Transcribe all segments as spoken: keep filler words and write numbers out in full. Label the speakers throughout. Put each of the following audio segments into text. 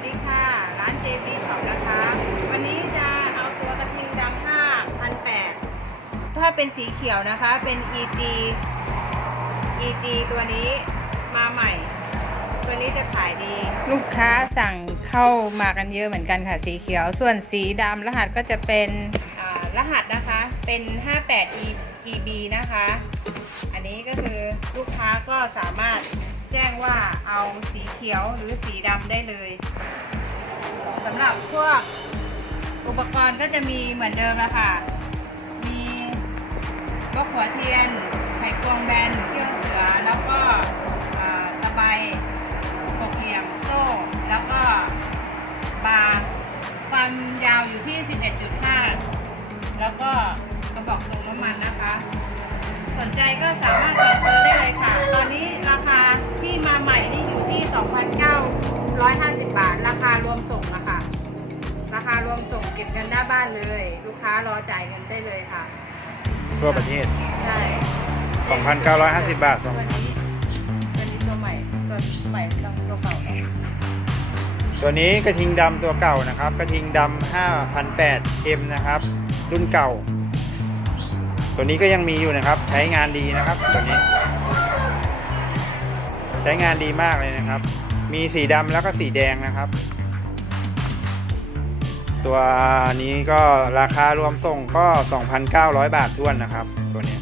Speaker 1: ดีค่ะร้าน เจ พี Shop นะคะวันนี้จะเอาตัวกระทิงดำ ห้าพันแปดร้อย ถ้าเป็นสีเขียวนะคะเป็น อี จี อี จี ตัวนี้มาใหม่ตัวนี้จะขายดีลูกค้าสั่งเข้ามากันเยอะเหมือนกันค่ะสีเขียวส่วนสีดำรหัสก็จะเป็นรหัสนะคะเป็น ห้าแปด อี บี นะคะอันนี้ก็คือลูกค้าก็สามารถแจ้งว่าเอาสีเขียวหรือสีดำได้เลยสำหรับพวกอุปกรณ์ก็จะมีเหมือนเดิมนะคะมีก็หัวเทียนไขควงแบนเขี้ยวเสือแล้วก็ตะไบหกเหลี่ยมโซ่แล้วก็บาร์ความยาวอยู่ที่ สิบเอ็ดจุดห้า แล้วก็กระบอกตรงน้ำมันนะคะสนใจก็สามารถสั่งซื้อได้เลยค่ะตอนนี้ราคาที่มาใหม่นี่อยู่ที่ สองพันเก้าร้อยห้าสิบ บาทราคารวมส่งนะคะราคารวมส่งเก็บเงินหน้าบ้านเลยลูกค้ารอจ่ายเงินได้เลยค่ะ
Speaker 2: ทั่วประเทศ
Speaker 1: ใช่
Speaker 2: สองพันเก้าร้อยห้าสิบ บาท
Speaker 1: ตัวนี้ตัวนี้ตัวใหม่ตัวใหม่ตัวเก่า
Speaker 2: ตัวนี้กระทิงดำตัวเก่านะครับกระทิงดำ ห้าพันแปดร้อย เอ็ม นะครับรุ่นเก่าตัวนี้ก็ยังมีอยู่นะครับใช้งานดีนะครับตัวนี้ใช้งานดีมากเลยนะครับมีสีดำแล้วก็สีแดงนะครับตัวนี้ก็ราคารวมส่งก็ สองพันเก้าร้อย บาทท้วนนะครับตัวนี้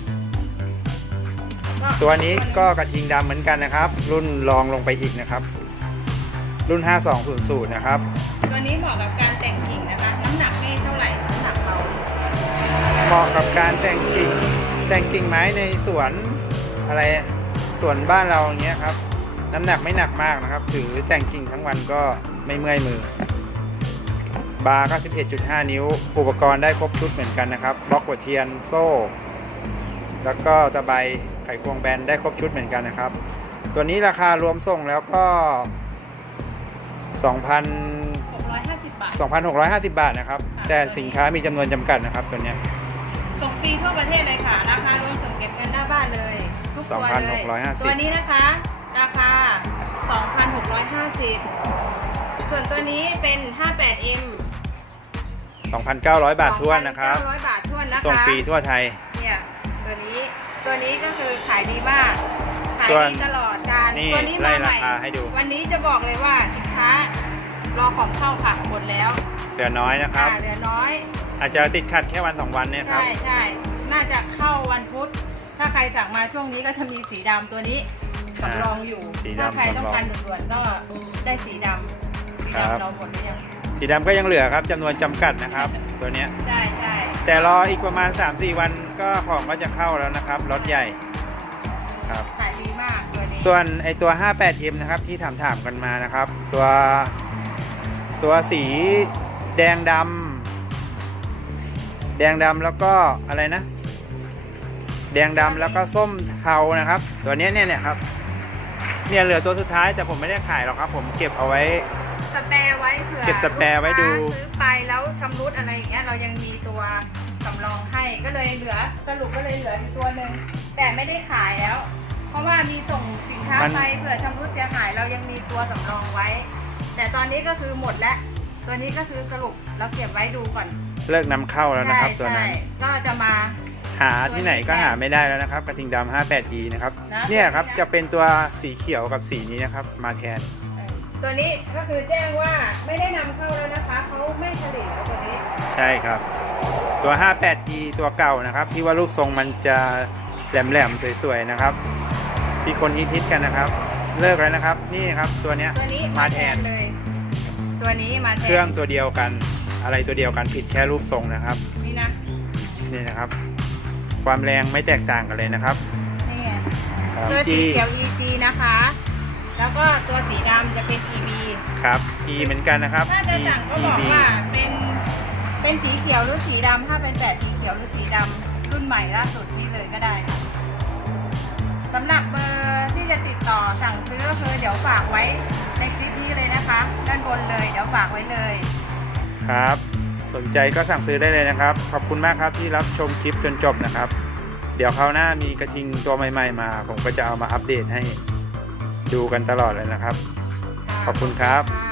Speaker 2: ตัวนี้ก็กระทิงดำเหมือนกันนะครับรุ่นรองลงไปอีกนะครับรุ่นห้าสองศูนย์ศูนย์นะครับ
Speaker 1: ตัวนี้เหมาะกับการแต่งกิ่งนะคะน้ำหนักไม่เท่าไหร่น้ำหนักเบา
Speaker 2: เหมาะกับการแต่งกิ่งแต่งกิ่งไม้ในสวนอะไรสวนบ้านเราอย่างเงี้ยครับน้ำหนักไม่หนักมากนะครับถือแต่งกิ่งทั้งวันก็ไม่เมื่อยมือบาร์ก็ สิบเอ็ดจุดห้า นิ้วอุปกรณ์ได้ครบชุดเหมือนกันนะครับบล็อกหัวเทียนโซ่แล้วก็ตะไบไขควงแบนได้ครบชุดเหมือนกันนะครับตัวนี้ราคารวมส่งแล้วก็ สองพันหกร้อยห้าสิบ บาท สองพันหกร้อยห้าสิบ บาทนะครับแต่สินค้ามีจำนวนจำกัดนะครับตัวนี้
Speaker 1: ส่งฟรีทั่วประเทศเลยค่ะราคารวมส่งเก็บเงินหน้าบ้านเลยทุกตัวเลยตัวนี้นะคะราคา สองพันหกร้อยห้าสิบ ส่วนตัวนี้เป็น ห้าแปด เอ็ม
Speaker 2: สองพันเก้าร้อย บาทท้วนนะครับ
Speaker 1: สองพันเก้าร้อย บาทท้วนนะคะ
Speaker 2: ส่งฟรีทั่วไทย
Speaker 1: เนี่ยตัวนี้ตัวนี้ก็คือขายดีมากขายดีตลอดการ
Speaker 2: ตัวนี้มาใหม่
Speaker 1: วันนี้จะบอกเลยว่าสินค้ารอของเข้าค่ะหมดแล้ว
Speaker 2: เหลือน้อยนะครับ
Speaker 1: เหลือน้อย
Speaker 2: อาจจะติดขัดแค่วันสองวันเนี่ยครับ
Speaker 1: ใช่ใช่น่าจะเข้าวันพุธถ้าใครสั่งมาช่วงนี้ก็จะมีสีดำตัวนี้สำรองอยู่ถ้าใครต้องการด่วนๆก็ได้สีดำสีดำเราหมดหรือยัง
Speaker 2: สีดำก็ยังเหลือครับจำนวนจำกัดนะครับตัวนี้
Speaker 1: ใช่ใช่
Speaker 2: แต่รออีกประมาณ สามสี่ วันก็ของก็จะเข้าแล้วนะครับรถใหญ่ครับ
Speaker 1: ขายดีมากตัวนี้
Speaker 2: ส่วนไอตัว ห้าแปด เอ็ม นะครับที่ถามถามกันมานะครับตัวตัวสีแดงดำแดงดำแล้วก็อะไรนะแดงดำแล้วก็ส้มเทานะครับตัวนี้เนี่ยเนี่ยครับเนี่ยเหลือตัวสุดท้ายแต่ผมไม่ได้ขายหรอกครับผมเก็บเอาไว้
Speaker 1: สแปร์ไว้เผื่อ
Speaker 2: เก็บสแปร์ไว้ดู
Speaker 1: ซื้อไปแล้วชำรุดอะไรอย่างเงี้ยเรายังมีตัวสำรองให้ก็เลยเหลือสรุปก็เลยเหลืออีกตัวหนึ่งแต่ไม่ได้ขายแล้วเพราะว่ามีส่งสินค้าไปเผื่อชำรุดเสียหายเรายังมีตัวสำรองไว้แต่ตอนนี้ก็คือหมดแล้วตัวนี้ก็คือสรุปเราเก็บไว้ดูก่อน
Speaker 2: เลิกนำเข้าแล้วนะครับตัวนั้น
Speaker 1: ก็จะมา
Speaker 2: หาที่ไหนก็หาไม่ได้แล้วนะครับกระทิงดำ ห้าแปด อี นะครับเนี่ยครับจะเป็นตัวสีเขียวกับสีนี้นะครับมาแทน
Speaker 1: ตัวนี้ก็คือแจ้งว่าไม่ได้นำเข้าแล้วนะคะเขาไม่ผลิตแล้วตัวนี้
Speaker 2: ใช่ครับตัว ห้าแปด อี ตัวเก่านะครับที่ว่ารูปทรงมันจะแหลมๆสวยๆนะครับที่คนฮิตๆกันนะครับเลิกแล้วนะครับนี่ครับตัวนี้
Speaker 1: มาแทนเลยตัวนี้มาแทน
Speaker 2: เครื่องตัวเดียวกันอะไรตัวเดียวกันผิดแค่รูปทรงนะครับ
Speaker 1: นี่นะ
Speaker 2: นี่นะครับความแรงไม่แตกต่างกันเลยนะครับ
Speaker 1: นี่ไงตัวสีเขียว อี จี นะคะแล้วก็ตัวสีดำจะเป็น อี บี
Speaker 2: ครับ E เหมือนกันนะครับ
Speaker 1: ถ้าจะสั่งก็บอกว่าเป็นเป็นสีเขียวหรือสีดำถ้าเป็นแบบสีเขียวหรือสีดำรุ่นใหม่ล่าสุดนี่เลยก็ได้ค่ะสำหรับเบอร์ที่จะติดต่อสั่งซื้อก็คือเดี๋ยวฝากไว้ในคลิปนี้เลยนะคะด้านบนเลยเดี๋ยวฝากไว้เลย
Speaker 2: ครับสนใจก็สั่งซื้อได้เลยนะครับขอบคุณมากครับที่รับชมคลิปจนจบนะครับเดี๋ยวคราวหน้ามีกระทิงตัวใหม่ๆมาผมก็จะเอามาอัปเดตให้ดูกันตลอดเลยนะครับขอบคุณครับ